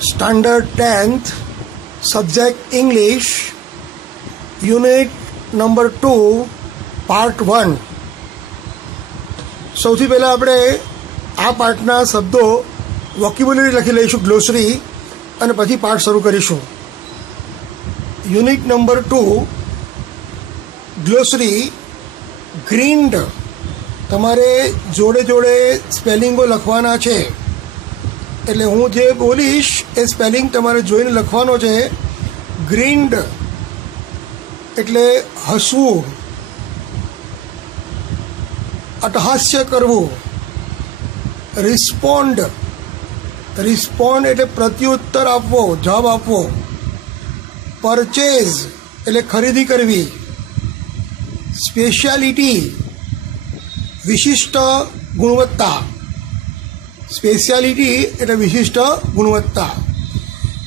Standard 10th, Subject English, Unit number 2, Part 1. સૌથી પહેલાં આપણે આ પાર્ટના શબ્દો વોકેબ્યુલરી લખી લઈશું, ગ્લોસરી, અને પછી પાઠ શરૂ કરીશું. Unit number 2, ગ્લોસરી. ગ્રીન્ડ, તમારે જોડે જોડે સ્પેલિંગો લખવાના છે, એટલે હું જે બોલીશ એ સ્પેલિંગ તમારે જોઈને લખવાનો છે. ગ્રીન્ડ એટલે હસવું, અટહાસ્ય કરવું. રિસ્પોન્ડ, રિસ્પોન્ડ એટલે પ્રત્યુત્તર આપવો, જવાબ આપવો. પરચેઝ એટલે ખરીદી કરવી. સ્પેશિયાલિટી, વિશિષ્ટ ગુણવત્તા. સ્પેશિયાલિટી એટલે વિશિષ્ટ ગુણવત્તા.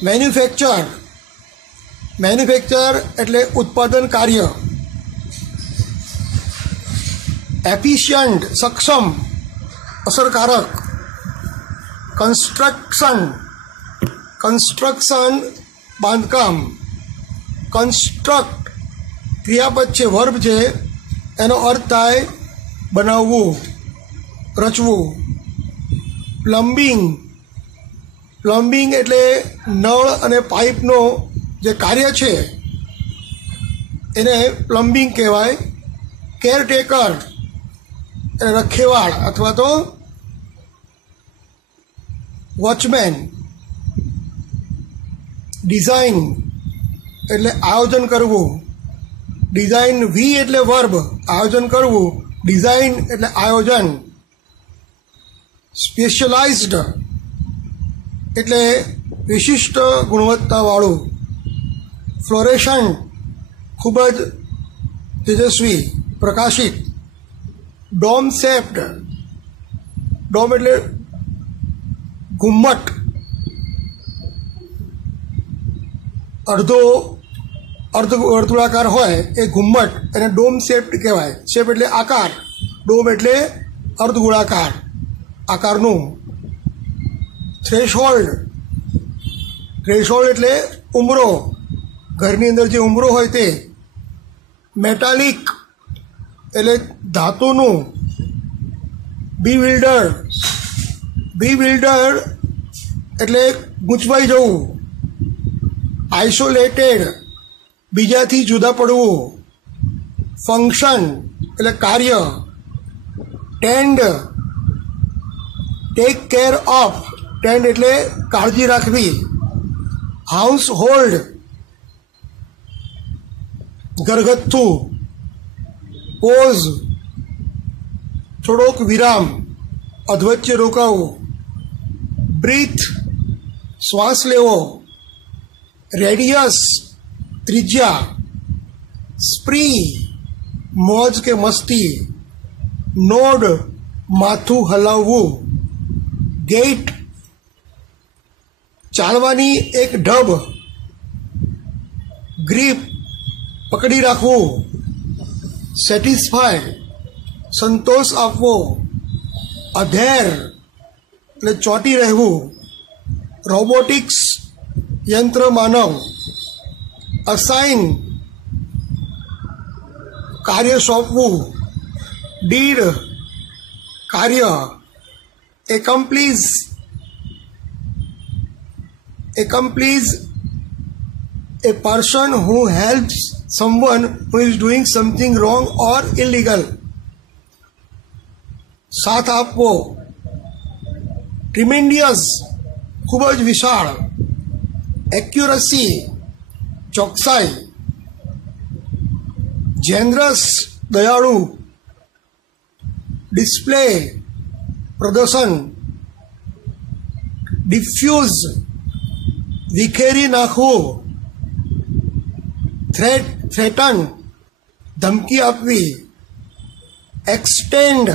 મેન્યુફેક્ચર, મેન્યુફેક્ચર એટલે ઉત્પાદન કાર્ય. એફિશિયન્ટ, સક્ષમ, અસરકારક. કન્સ્ટ્રક્શન, કન્સ્ટ્રક્શન બાંધકામ. કન્સ્ટ્રક્ટ ક્રિયાપદ છે, વર્બ છે, એનો અર્થ થાય બનાવવું, રચવું. પ્લમ્બિંગ, પ્લમ્બિંગ એટલે નળ અને પાઇપનો જે કાર્ય છે એને પ્લમ્બિંગ કહેવાય. કેરટેકર રખેવાળ અથવા તો વોચમેન. ડિઝાઇન એટલે આયોજન કરવું. ડિઝાઇન, વી એટલે વર્બ, આયોજન કરવું. ડિઝાઇન એટલે આયોજન. સ્પેશિયલાઇઝ્ડ એટલે વિશિષ્ટ ગુણવત્તાવાળું. ફ્લોરેસન્ટ ખૂબ જ તેજસ્વી, પ્રકાશિત. ડોમ શેપ્ડ, ડોમ એટલે ઘુમ્મટ, અર્ધ વર્તુળાકાર હોય એ ઘુમ્મટ, એને ડોમ શેપ્ડ કહેવાય. શેપ એટલે આકાર, ડોમ એટલે અર્ધગોળાકાર આકારનું. થ્રેશહોલ્ડ, થ્રેશહોલ્ડ એટલે ઉંબરો, ઘરની અંદર જે ઉંબરો હોય તે. મેટાલિક એટલે ધાતુનું. બીવિલ્ડર, બીવિલ્ડર એટલે ગૂંચવાઈ જવું. આઇસોલેટેડ બીજાથી જુદા પડવું. ફંક્શન એટલે કાર્ય. Tend, take care of, tend એટલે કાળજી રાખવી. હાઉસ હોલ્ડ ઘરગથ્થુ. પોઝ થોડોક વિરામ, અધવચ્ચે રોકાવું. બ્રીથ શ્વાસ લેવો. રેડિયસ ત્રિજ્યા. સ્પ્રી મોજ કે મસ્તી. નોડ માથું હલાવવું. ગેટ ચાલવાની એક ઢબ. ગ્રીપ પકડી રાખવું. સેટિસ્ફાય સંતોષ આપવો. અધેર એટલે ચોંટી રહેવું. રોબોટિક્સ યંત્ર માનવ. અસાઇન કાર્ય સોંપવું. ડીડ કાર્ય. એકમ્પ્લીઝ, એકમ્પ્લીઝ a person who helps someone who is doing something wrong or illegal. સાથ આપવો. ટ્રીમેન્ડિયસ ખૂબ જ વિશાળ. એક્યુરસી ચોકસાઈ. જેનરસ દયાળુ. ડિસ્પ્લે પ્રદર્શન. ડિફ્યુઝ વિખેરી નાખવું. થ્રેટન ધમકી આપવી. એક્સટેન્ડ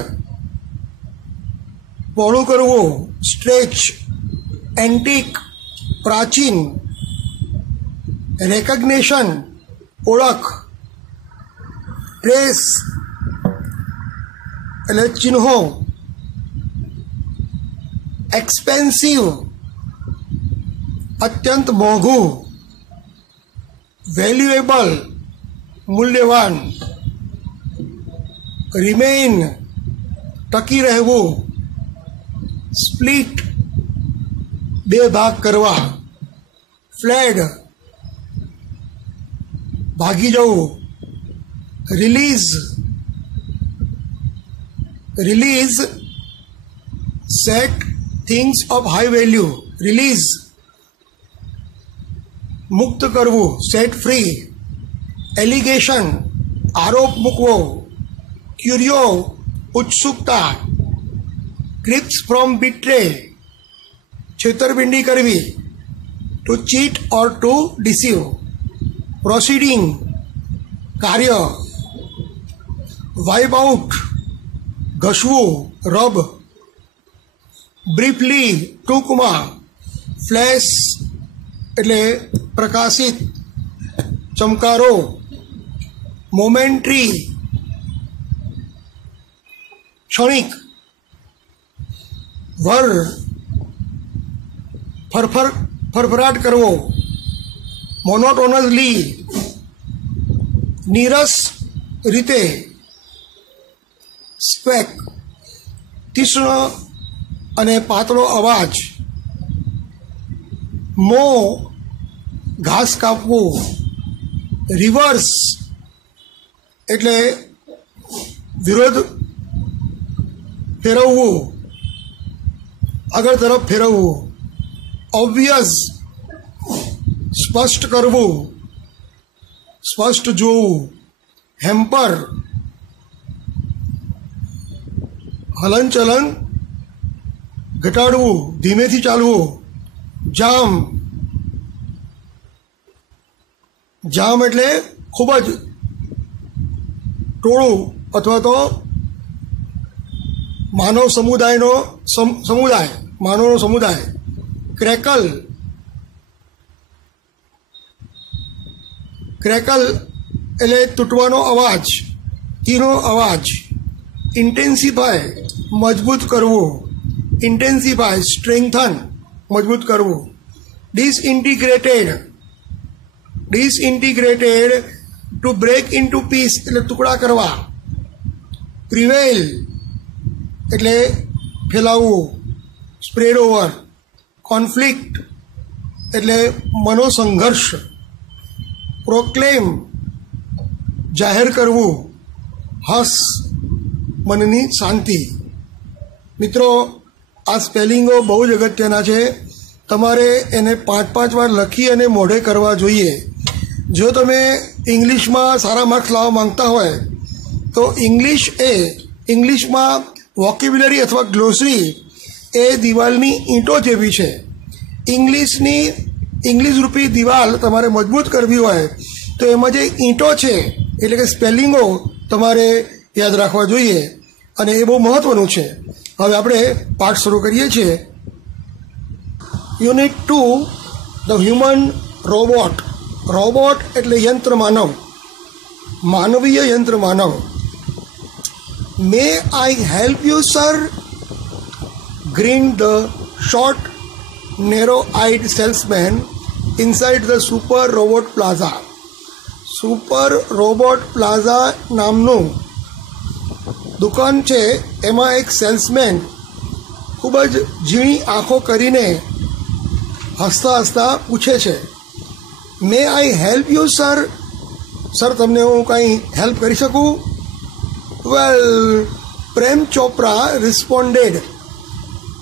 પહોળું કરવું. સ્ટ્રેચ એન્ટિક પ્રાચીન. રેકગ્નેશન ઓળખ. ટ્રેસ એટલે ચિહ્નો. expensive, અત્યંત મોંઘું, વેલ્યુએબલ, મૂલ્યવાન, રિમેઇન, ટકી રહેવું, સ્પ્લિટ, બે ભાગ કરવા, ફ્લેડ, ભાગી જવું, release, release, set things of high value, release, મુક્ત કરવું, સેટ ફ્રી, એલિગેશન, આરોપ મૂકવો, ક્યુરિયો, ઉત્સુકતા, ક્રિપ્સ ફ્રોમ બિટ્રે, છેતરપિંડી કરવી, ટુ ચીટ ઓર ટુ ડિસીવ, પ્રોસીડિંગ, કાર્ય, વાઇપ આઉટ, ઘસવું, રબ, બ્રીફલી, ટૂંકમાં, ફ્લેશ એટલે પ્રકાશિત, ચમકારો, મોમેન્ટરી, ક્ષણિક, વર, ફરફરાટ કરવો, મોનોટોનસલી, નીરસ રીતે, સ્ક્વેક, તીક્ષ્ણ અને પાતળો અવાજ, મો, ઘાસ કાપવું, રિવર્સ એટલે વિરોધ ફેરવવું, આગળ તરફ ફેરવવું, ઓબ્વિયસ સ્પષ્ટ કરવું, સ્પષ્ટ જોવું, હેમ્પર હલનચલન ઘટાડવું, ધીમેથી ચાલવું, જામ, જામ એટલે ખૂબ જ ટોળું અથવા તો માનવ સમુદાયનો માનવનો સમુદાય, ક્રેકલ, ક્રેકલ એટલે તૂટવાનો અવાજ, તીનો અવાજ, ઇન્ટેન્સિફાય મજબૂત કરવું, ઇન્ટેન્સિફાય સ્ટ્રેન્થન મજબૂત કરવું, ડિસઇન્ટિગ્રેટેડ ટુ બ્રેક ઇન્ટુ પીસ એટલે ટુકડા કરવા, પ્રિવેલ એટલે ફેલાવવું, સ્પ્રેડ ઓવર, કોન્ફ્લિક્ટ એટલે મનોસંઘર્ષ, પ્રોક્લેમ જાહેર કરવું, હસ મનની શાંતિ. મિત્રો, આ સ્પેલિંગો બહુ જ અગત્યના છે. તમારે એને 5-5 વાર લખી અને મોઢે કરવા જોઈએ. જો તમે ઇંગ્લિશમાં સારા માર્ક્સ લાવવા માંગતા હોય તો ઇંગ્લિશમાં વોકેબ્યુલરી અથવા ગ્લોસરી એ દિવાલની ઈંટો જેવી છે. ઇંગ્લિશ રૂપી દિવાલ તમારે મજબૂત કરવી હોય તો એમાં જે ઈંટો છે એટલે કે સ્પેલિંગો તમારે યાદ રાખવા જોઈએ અને એ બહુ મહત્ત્વનું છે. હવે આપણે પાઠ શરૂ કરીએ છીએ. Unit 2, the human robot. Robot એટલે યંત્ર માનવ, માનવીય યંત્ર માનવ. May I help you sir, grinned the short narrow-eyed salesman inside the Super Robot Plaza. Super robot plaza નામનું દુકાન છે. એમાં એક સેલ્સમેન ખૂબ જ ઝીણી આંખો કરીને હસતા હસતા પૂછે છે, may I help you sir? Sir, તમને હું કંઈ હેલ્પ કરી શકું? વેલ, પ્રેમ ચોપરા રિસ્પોન્ડેડ.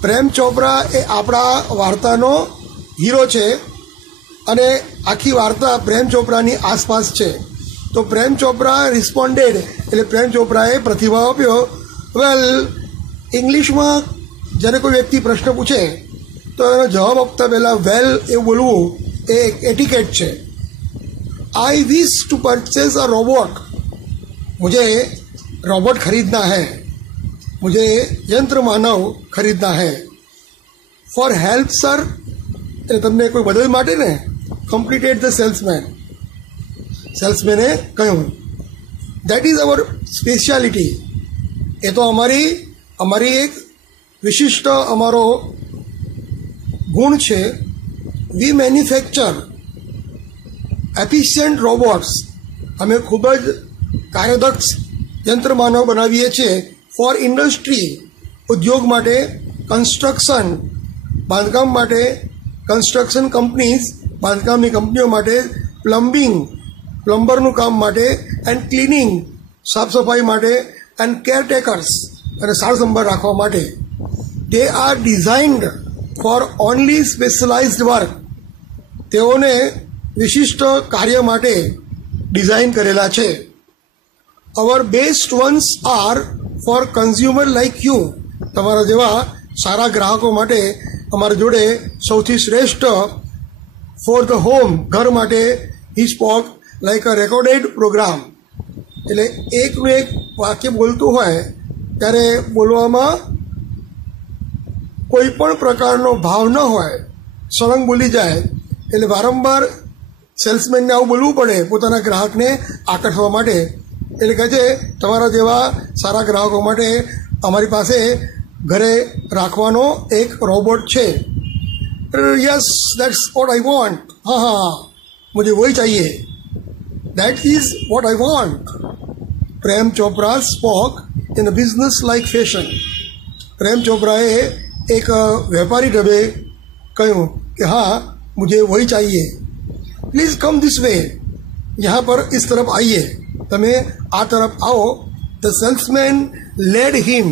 પ્રેમ ચોપરા એ આપણા વાર્તાનો હીરો છે અને આખી વાર્તા પ્રેમ ચોપરાની આસપાસ છે. તો પ્રેમ ચોપરા રિસ્પોન્ડેડ એટલે પ્રેમ ચોપરાએ પ્રતિભાવ આપ્યો. વેલ, ઇંગ્લિશમાં જ્યારે કોઈ વ્યક્તિ પ્રશ્ન પૂછે તો એનો જવાબ આપતા પહેલાં વેલ એવું બોલવું એ એક એટિકેટ છે. I wish to purchase a robot. मुझे रोबोट खरीदना है, मुझे यंत्र मानव खरीदना है. फॉर हेल्प सर એટલે તમને કોઈ મદદ માટે ને. Completed the salesman. સેલ્સમેને કહ્યું, દેટ ઇઝ અવર સ્પેશિયાલિટી. એ તો અમારી એક વિશિષ્ટ અમારો ગુણ છે. We manufacture efficient robots. અમે ખૂબ જ કાર્યદક્ષ યંત્રમાનવ બનાવીએ છીએ ફોર ઇન્ડસ્ટ્રી, ઉદ્યોગ માટે, કન્સ્ટ્રક્શન, બાંધકામ માટે, કન્સ્ટ્રક્શન કંપનીઝ, બાંધકામની કંપનીઓ માટે, પ્લમ્બિંગ, પ્લમ્બરનું કામ માટે, એન્ડ ક્લિનિંગ, સાફ સફાઈ માટે, એન્ડ કેરટેકર્સ, અને સાર સંભાળ રાખવા માટે. They are designed for only specialised work. તેઓને વિશિષ્ટ કાર્ય માટે ડિઝાઇન કરેલા છે. Our best ones are for consumer like you. તમારા જેવા સારા ગ્રાહકો માટે અમારા જોડે સૌથી શ્રેષ્ઠ ફોર ધ હોમ, ઘર માટે he spoke like a recorded programme. એટલે એકનું એક વાક્ય બોલતું હોય ત્યારે બોલવામાં કોઈ પણ પ્રકારનો ભાવ ન હોય, સળંગ બોલી જાય. એટલે વારંવાર સેલ્સમેનને આવું બોલવું પડે પોતાના ગ્રાહકને આકર્ષવા માટે. એટલે કહે છે તમારા જેવા સારા ગ્રાહકો માટે અમારી પાસે ઘરે રાખવાનો એક રોબોટ છે. Yes, that's what I want. हाँ हाँ, मुझे वही चाहिए. That is what I want. Prem Chopra spoke in a business like fashion. Prem ચોપરાએ એક વેપારી ઢબે કહ્યું કે हाँ मुझे वही चाहिए. Please come this way. यहाँ पर इस तरफ आइए, તમે આ તરફ આવો. The salesman led him.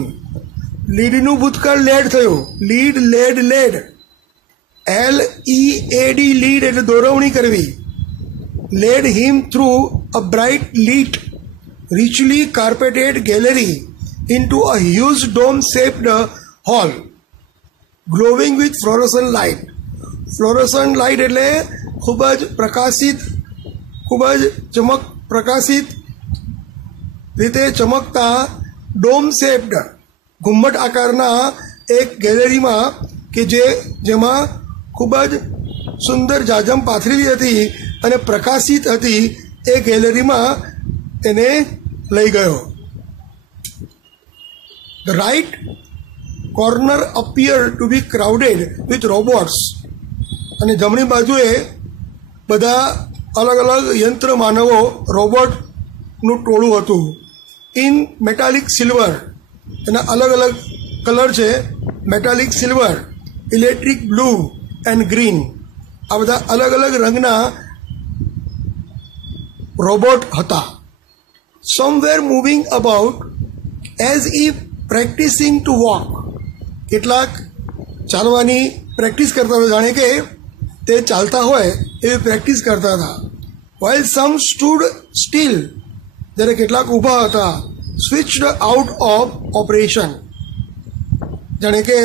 લીડનું ભૂતકાળ લેડ થયું. Lead, led, led. LEAD, lead એટલે દોરવણી કરવી. Led him through a bright lit richly carpeted gallery into a huge dome-shaped hall glowing with fluorescent light. Fluorescent light એટલે ખૂબ જ પ્રકાશિત, ખૂબ જ પ્રકાશિત રીતે ચમકતા ડોમ શેપ્ડ, ઘુમ્મટ આકારના એક ગેલેરીમાં કે જેમાં ખૂબ જ સુંદર જાજમ પાથરેલી હતી અને પ્રકાશિત હતી. એ ગેલેરીમાં એને લઈ ગયો. The right corner appear to be crowded with robots. અને જમણી બાજુએ બધા અલગ અલગ યંત્ર માનવો, રોબોટનું ટોળું હતું. ઇન મેટાલિક સિલ્વર, એના અલગ અલગ કલર છે. Metallic silver, electric blue and green. આ બધા અલગ અલગ રંગના રોબોટ હતા. Somewhere moving about as if practising two walk. કેટલાક ચાલવાની પ્રેક્ટિસ કરતા હોય, જાણે કે તે ચાલતા હોય એવી પ્રેક્ટિસ કરતા હતા. વાઇલ સમ સ્ટૂડ સ્ટીલ. જ્યારે કેટલાક ઊભા હતા. Switched out of operation. જાણે કે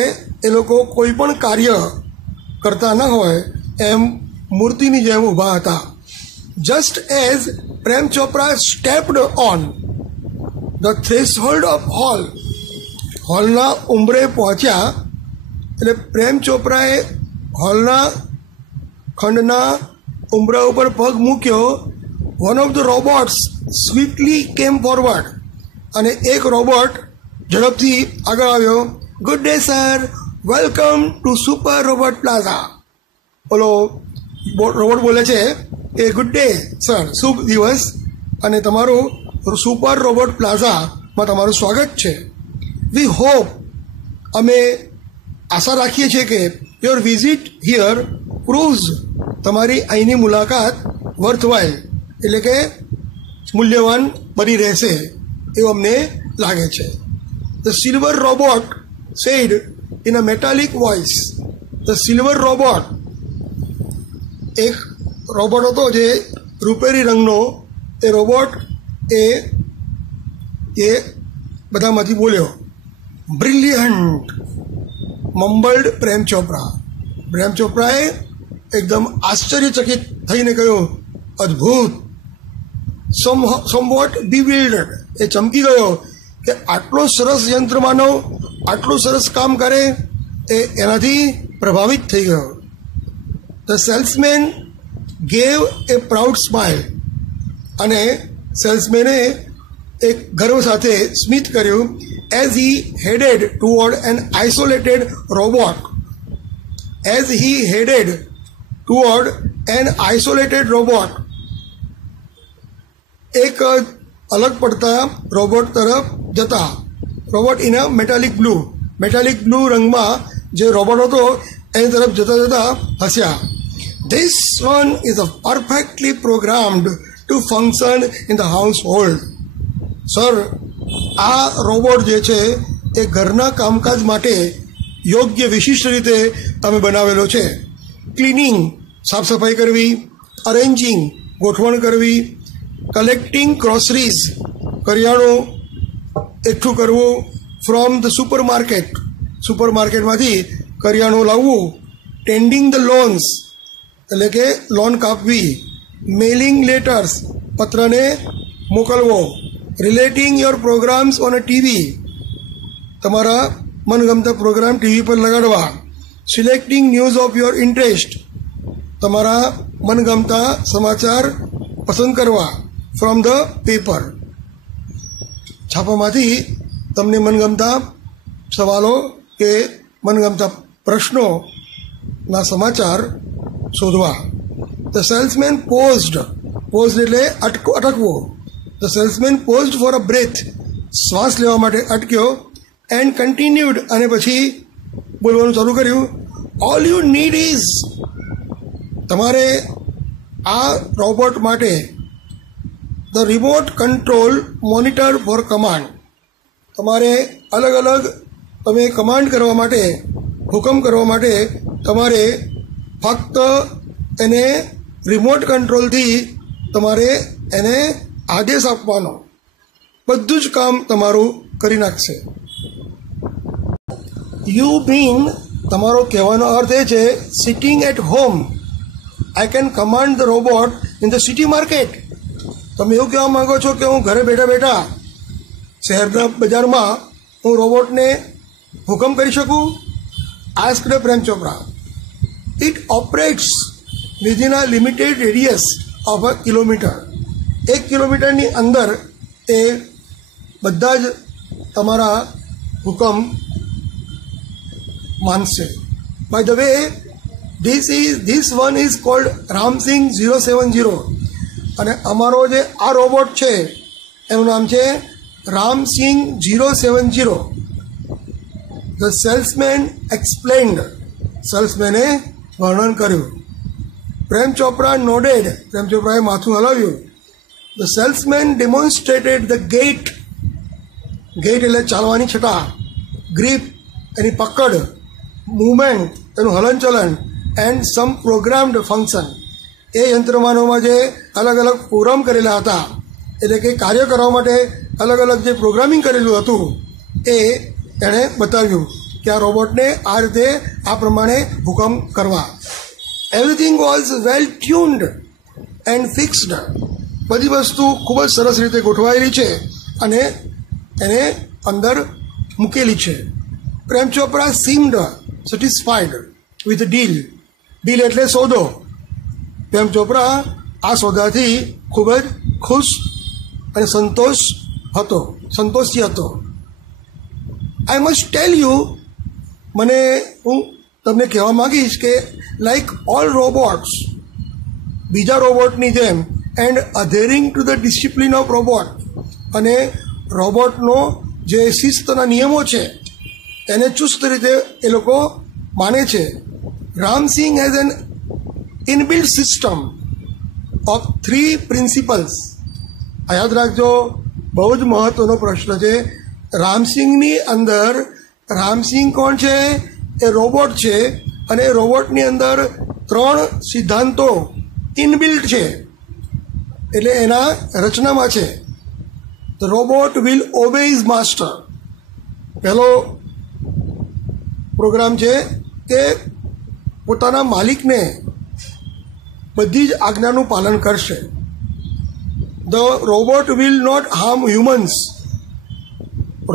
એ લોકો કોઈ પણ કાર્ય કરતા ન હોય એમ મૂર્તિની જેમ ઊભા હતા. Just as Prem Chopra stepped on the threshold of hall. હોલના ઉંબરે પહોંચ્યા એટલે પ્રેમ ચોપરાએ હોલના ખંડના ઉંબરા ઉપર પગ મૂક્યો. વન ઓફ ધ રોબોટ્સ સ્વીટલી કેમ ફોરવર્ડ. અને એક રોબોટ ઝડપથી આગળ આવ્યો. Good day sir, welcome to super robot plaza. ઓલો રોબોટ બોલે છે કે ગુડ ડે સર, શુભ દિવસ, અને તમારું સુપર રોબોટ પ્લાઝામાં તમારું સ્વાગત છે. વી હોપ, અમે આશા રાખીએ છીએ કે યોર વિઝિટ હિયર પ્રૂવ્સ, તમારી અહીંની મુલાકાત વર્થવાઇલ એટલે કે મૂલ્યવાન બની રહેશે એવું અમને લાગે છે. The silver robot sad in a metallic voice. The silver robot, એક રોબોટ હતો જે રૂપેરી રંગનો. એ રોબોટ એ બધામાંથી બોલ્યો. બ્રિલિયન્ટ મમ્બલ્ડ પ્રેમ ચોપરા. પ્રેમ ચોપરાએ એકદમ આશ્ચર્યચકિત થઈને કહ્યું, અદ્ભુત. સમવોટ બીવિલ્ડર્ડ, એ ચમકી ગયો કે આટલો સરસ યંત્રમાનવ આટલું સરસ કામ કરે એ એનાથી પ્રભાવિત થઈ ગયો. The salesman gave a proud smile. અને સેલ્સમેને એક ગર્વ સાથે સ્મિત કર્યું. As he headed toward an isolated robot. As he headed toward an isolated robot. એક અલગ પડતા રોબોટ તરફ જતા. Robot in a metallic blue રંગમાં જે રોબોટ હતો એની તરફ જતા જતા હસ્યા. This one is a perfectly programmed to function in the household. Sir, આ રોબોટ જે છે એ ઘરના કામકાજ માટે યોગ્ય વિશિષ્ટ રીતે અમે બનાવેલો છે. ક્લિનિંગ, સાફ સફાઈ કરવી, અરેન્જિંગ, ગોઠવણ કરવી, કલેક્ટિંગ ગ્રોસરીઝ, કરિયાણું એકઠું કરવું, ફ્રોમ ધ સુપરમાર્કેટમાંથી કરિયાણું લાવવું, ટેન્ડિંગ ધ લોન્સ એટલે કે લોન કાપવી, મેલિંગ લેટર્સ પત્રને મોકલવો, relating your programmes on a TV તમારા મનગમતા પ્રોગ્રામ ટીવી પર લગાડવા, selecting news of your interest તમારા મનગમતા સમાચાર પસંદ કરવા ફ્રોમ ધ પેપર છાપામાંથી તમને મનગમતા સવાલો કે મનગમતા પ્રશ્નોના સમાચાર શોધવા. ધ સેલ્સમેન પોઝડ એટલે અટકવો. The salesman paused for a breath શ્વાસ લેવા માટે અટક્યો. એન્ડ કન્ટિન્યુડ અને પછી બોલવાનું ચાલુ કર્યું. ઓલ યુ નીડ ઇઝ તમારે આ રોબોટ માટે the remote control monitor for command તમારે અલગ અલગ તમે કમાન્ડ કરવા માટે હુકમ કરવા માટે તમારે ફક્ત એને રિમોટ કંટ્રોલથી તમારે એને આદેશ આપવાનો. બધું જ કામ તમારું કરી નાખશે. યુ મીન તમારો કહેવાનો અર્થ એ છે sitting at home I can command the robot in the city market. તમે એવું કહેવા માગો છો કે હું ઘરે બેઠા બેઠા શહેરના બજારમાં હું રોબોટને હુકમ કરી શકું? Asked Prem Chopra. It operates within a limited radius of a kilometre. 1 કિલોમીટરની અંદર એ બધા જ તમારા હુકમ માનશે. By the way this one is called Ramsingh 070 અને અમારો જે આ રોબોટ છે એનું નામ છે રામસિંગ 070. ધ સેલ્સમેન એક્સપ્લેન્ડ સેલ્સમેને વર્ણન કર્યું. પ્રેમ ચોપરા નોડેડ પ્રેમ ચોપરાએ માથું હલાવ્યું. The salesman demonstrated the gait એટલે ચાલવાની છટા, ગ્રીપ એની પકડ, મૂવમેન્ટ એનું હલનચલન, એન્ડ સમ પ્રોગ્રામ્ડ ફંક્શન એ યંત્રમાનવમાં જે અલગ અલગ પ્રોગ્રામ કરેલા હતા એટલે કે કાર્ય કરવા માટે અલગ અલગ જે પ્રોગ્રામિંગ કરેલું હતું એ એણે બતાવ્યું કે આ રોબોટને આ રીતે આ પ્રમાણે હુકમ કરવા. Everything was well tuned and fixed. બધી વસ્તુ ખૂબ જ સરસ રીતે ગોઠવાયેલી છે અને એને અંદર મૂકેલી છે. Prem Chopra seemed satisfied with deal એટલે સોદો. પ્રેમ ચોપરા આ સોદાથી ખૂબ જ ખુશ અને સંતોષી હતો. આઈ મસ્ટ ટેલ યુ હું તમને કહેવા માગીશ કે લાઈક ઓલ રોબોટ્સ બીજા રોબોટની જેમ and adhering to the discipline of robot અને રોબોટનો જે શિસ્તના નિયમો છે એને ચુસ્ત રીતે એ લોકો માને છે. Ram Singh has N inbuilt system of 3 principles. આ યાદ રાખજો, બહુ જ મહત્વનો પ્રશ્ન છે. રામસિંગની અંદર રામસિંગ કોણ છે? એ રોબોટ છે અને એ રોબોટની અંદર 3 સિદ્ધાંતો ઇનબિલ્ટ છે એટલે એના રચનામાં છે. The robot will obey his master. પહેલો પ્રોગ્રામ છે કે પોતાના માલિકને બધી જ આજ્ઞાનું પાલન કરશે. The robot will not harm humans.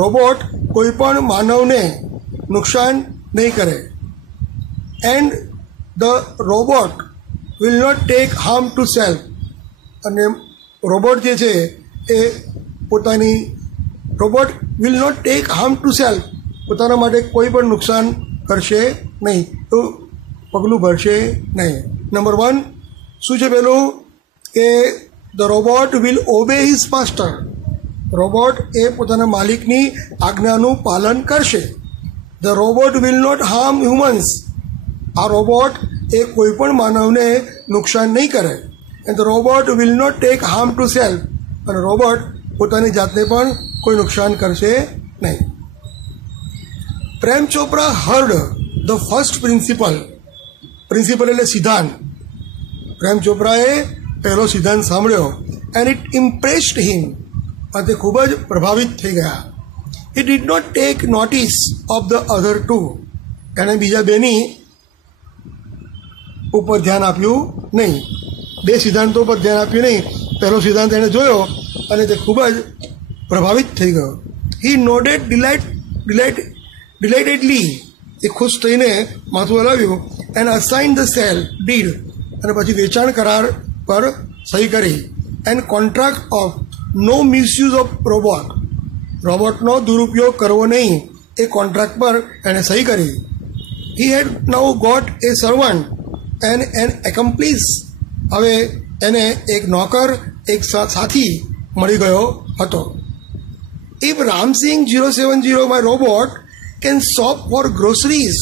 Robot કોઈ પણ માનવને નુકસાન નહીં કરે. And the robot will not take harm to self. અને રોબોટ જે છે એ robot will not take harm to self. પોતાના માટે કોઈ પણ નુકસાન કરશે નહીં, તો પગલું ભરશે નહીં. નંબર 1 શું છે પેલું કે the robot will obey his master. Robot એ પોતાના માલિકની આજ્ઞાનું પાલન કરશે. The robot will not harm humans. આ રોબોટ એ કોઈ પણ માનવને નુકસાન નહીં કરે. And the robot will not take harm to self. અને રોબોટ પોતાની જાતને પણ કોઈ નુકસાન કરશે નહીં. Prem Chopra heard the first principle. Principle એટલે સિદ્ધાંત. પ્રેમ ચોપરાએ પહેલો સિદ્ધાંત સાંભળ્યો એન્ડ ઇટ ઇમ્પ્રેસ્ડ હિમ. અને તે ખૂબ જ પ્રભાવિત થઈ ગયા. It did not take notice of the other two. એણે બીજા બેની ઉપર ધ્યાન આપ્યું નહીં. બે સિદ્ધાંતો પર ધ્યાન આપ્યું નહીં. પહેલો સિદ્ધાંત એણે જોયો અને તે ખૂબ જ પ્રભાવિત થઈ ગયો. હી નોડેડ ડિલાઇટેડલી. એ ખુશ થઈને માથું હલાવ્યું and assign the sale deed. અને પછી વેચાણ કરાર પર સહી કરી. And contract of no misuse of robot. રોબોટનો દુરુપયોગ કરવો નહીં એ કોન્ટ્રાક્ટ પર એણે સહી કરી. He had now got a servant and an accomplice. હવે એને એક નોકર, એક સાથી મળી ગયો હતો. If Ramsingh 070 my robot can shop for groceries.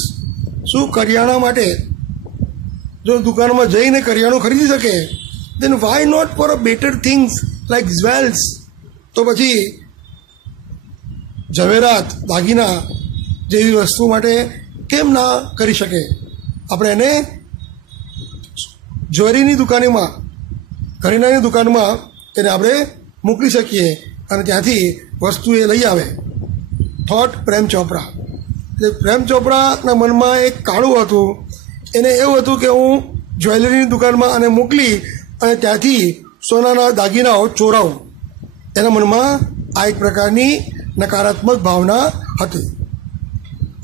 શું કરિયાણા માટે જો દુકાનમાં જઈને કરિયાણું ખરીદી શકે, દેન why not for a better things like jewels. તો પછી ઝવેરાત, દાગીના જેવી વસ્તુ માટે કેમ ના કરી શકે? આપણે એને જ્વેલરીની દુકાનમાં, કરિયાણાની દુકાનમાં એને આપણે મોકલી શકીએ અને ત્યાંથી વસ્તુ એ લઈ આવે. થોટ પ્રેમ ચોપરા. એટલે પ્રેમ ચોપરાના મનમાં એક કાળું હતું. એને એવું હતું કે હું જ્વેલરીની દુકાનમાં આને મોકલી અને ત્યાંથી સોનાના દાગીનાઓ ચોરાવું. એના મનમાં આ એક પ્રકારની નકારાત્મક ભાવના હતી.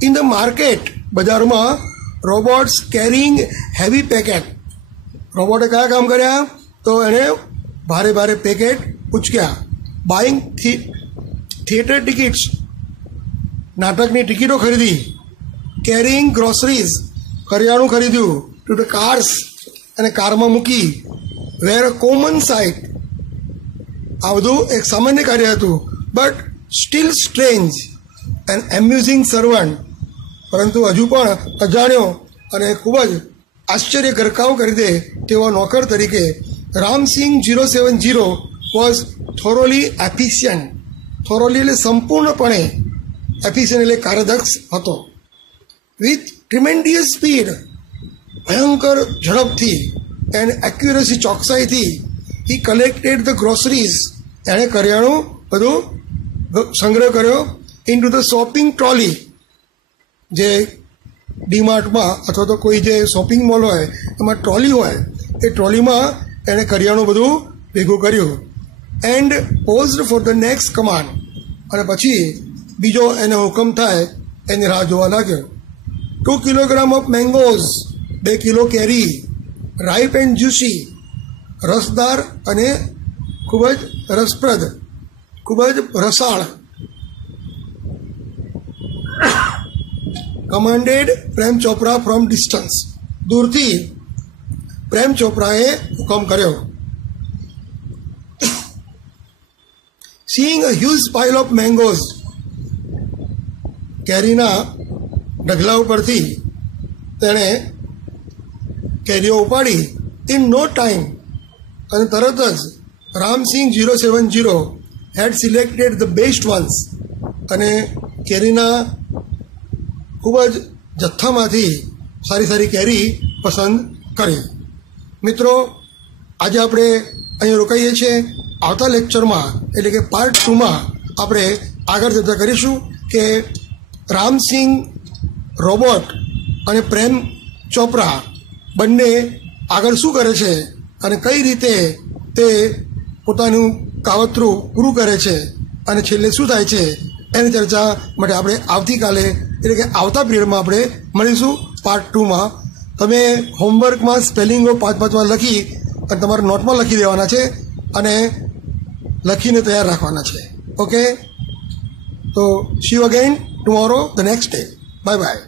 ઇન ધ માર્કેટ, બજારમાં રોબોટ્સ કેરિંગ હેવી પેકેટ. રોબોટે કયા કામ કર્યા? તો એણે ભારે ભારે પેકેટ ઉચક્યા. Buying theatre tickets. નાટકની ટિકિટો ખરીદી. Carrying groceries. કરિયાણું ખરીદ્યું. To the cars. અને કારમાં મૂકી. Were a common sight. આ બધું એક સામાન્ય કાર્ય હતું. But still strange and amusing servant. પરંતુ હજુ પણ અજાણ્યો અને ખૂબ જ આશ્ચર્ય ગરકાવ કરી દે તેવા નોકર તરીકે Ramsingh 070 was thoroughly efficient. Thoroughly એટલે સંપૂર્ણપણે, એફિશિયન્ટ એટલે કાર્યદક્ષ હતો. With tremendous speed. ભયંકર ઝડપથી એન્ડ એક્યુરસી, ચોકસાઈથી હી કલેક્ટેડ ધ ગ્રોસરીઝ. એણે કરિયાણું બધું સંગ્રહ કર્યો in to the shopping trolley. જે ડીમાર્ટમાં અથવા તો કોઈ જે શોપિંગ મોલ હોય એમાં ટ્રોલી હોય, એ ટ્રોલીમાં એણે કરિયાણું બધું ભેગું કર્યું. And paused for the next command. અને પછી બીજો એને હુકમ થાય એની રાહ જોવા લાગ્યો. 2 કિલોગ્રામ ઓફ મેંગોઝ. 2 કિલો કેરી. Ripe and juicy. રસદાર અને ખૂબ જ રસપ્રદ, ખૂબ જ રસાળ. Commanded Prem Chopra from distance. દૂરથી પ્રેમ ચોપરાએ હુકમ કર્યો. Seeing a huge pile of mangoes. કેરીના ઢગલા ઉપરથી તેણે કેરીઓ ઉપાડી. In no time. અને તરત જ Ramsingh 070 had selected the best ones. અને કેરીના ખૂબ જ જથ્થામાંથી સારી સારી કેરી પસંદ કરી. મિત્રો, આજે આપણે અહીં રોકાઈએ છીએ. આવતા લેક્ચરમાં એટલે કે પાર્ટ 2માં આપણે આગળ ચર્ચા કરીશું કે રામસિંગ રોબોટ અને પ્રેમ ચોપરા બંને આગળ શું કરે છે અને કઈ રીતે તે પોતાનું કાવતરું પૂરું કરે છે અને છેલ્લે શું થાય છે એની ચર્ચા માટે આપણે આવતીકાલે એટલે કે આવતા પીરિયડમાં આપણે મળીશું પાર્ટ 2માં. તમે હોમવર્કમાં સ્પેલિંગો 5-5 વાર લખી અને તમારા નોટમાં લખી દેવાના છે અને લખીને તૈયાર રાખવાના છે. ઓકે, તો C you again tomorrow the next day. Bye bye.